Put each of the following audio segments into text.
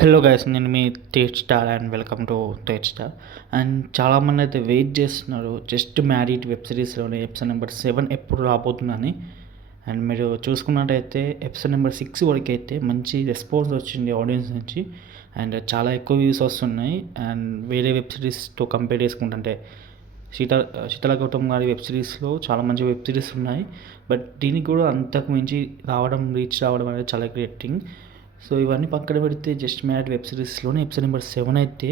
Hello guys, నేను మీ Tej star and welcome to Tej star. And చాలామంది అయితే వెయిట్ చేస్తున్నారు జస్ట్ మ్యారీడ్ వెబ్ సిరీస్లోనే ఎపిసోడ్ నెంబర్ 7 ఎప్పుడు రాబోతుందని. అండ్ మీరు చూసుకున్నట్టయితే ఎపిసోడ్ నెంబర్ 6 వరకు అయితే మంచి రెస్పాన్స్ వచ్చింది ఆడియన్స్ నుంచి. అండ్ చాలా ఎక్కువ వ్యూస్ వస్తున్నాయి. అండ్ వేరే వెబ్ సిరీస్తో కంపేర్ చేసుకుంటుంటే శీతల గౌతమ్ గారి వెబ్ సిరీస్లో చాలా మంచి వెబ్ సిరీస్ ఉన్నాయి. బట్ దీనికి కూడా అంతకు మించి రీచ్ రావడం అనేది చాలా గ్రేట్ థింగ్. సో ఇవన్నీ పక్కన పెడితే జస్ట్ మ్యారీడ్ వెబ్ సిరీస్లోనే ఎపిసోడ్ నెంబర్ 7 అయితే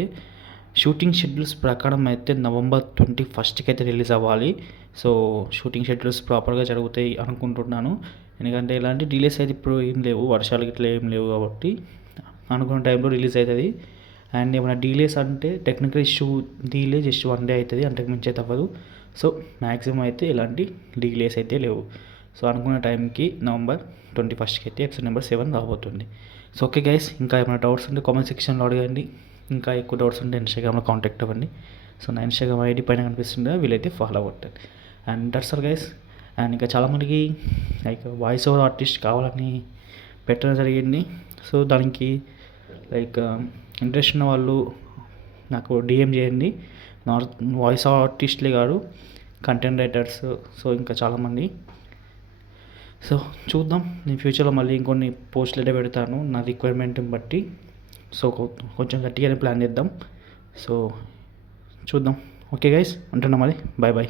షూటింగ్ షెడ్యూల్స్ ప్రకారం అయితే November 21st అయితే రిలీజ్ అవ్వాలి. సో షూటింగ్ షెడ్యూల్స్ ప్రాపర్గా జరుగుతాయి అనుకుంటున్నాను. ఎందుకంటే ఇలాంటి డిలేస్ అయితే ఇప్పుడు ఏం లేవు, వర్షాలు ఇట్లా ఏం లేవు కాబట్టి అనుకున్న టైంలో రిలీజ్ అవుతుంది. అండ్ ఏమైనా డీలేస్ అంటే technical issue delay just 1 day అవుతుంది, అంతకు మించి అయితే అవ్వదు. సో మ్యాక్సిమం అయితే ఇలాంటి డీలేస్ అయితే లేవు. సో అనుకున్న టైంకి November 21st అయితే ఎపిసోడ్ నెంబర్ 7 రాబోతుంది. సో ఓకే గైస్, ఇంకా ఏమైనా డౌట్స్ ఉంటే కామెంట్ సెక్షన్లో అడగండి. ఇంకా ఎక్కువ డౌట్స్ ఉంటే ఇన్స్టాగ్రామ్లో కాంటాక్ట్ అవ్వండి. సో నా ఇన్స్టాగ్రామ్ ఐడి పైన కనిపిస్తుందా, వీలైతే ఫాలో అవ్వండి. And that's all guys. And ఇంకా చాలామందికి లైక్ వాయిస్ ఓవర్ ఆర్టిస్ట్ కావాలని పెట్టడం జరిగింది. సో దానికి లైక్ ఇంట్రెస్ట్ ఉన్న వాళ్ళు నాకు డిఎం చేయండి. వాయిస్ ఆర్టిస్ట్లే కాదు, కంటెంట్ రైటర్స్, సో ఇంకా చాలామంది. సో చూద్దాం, నేను ఫ్యూచర్లో మళ్ళీ ఇంకొన్ని పోస్టులు అయితే పెడతాను నా రిక్వైర్మెంట్ని బట్టి. సో కొంచెం గట్టిగానే ప్లాన్ చేద్దాం. సో చూద్దాం. ఓకే గైస్, ఉంటున్నాం, మరి బాయ్ బాయ్.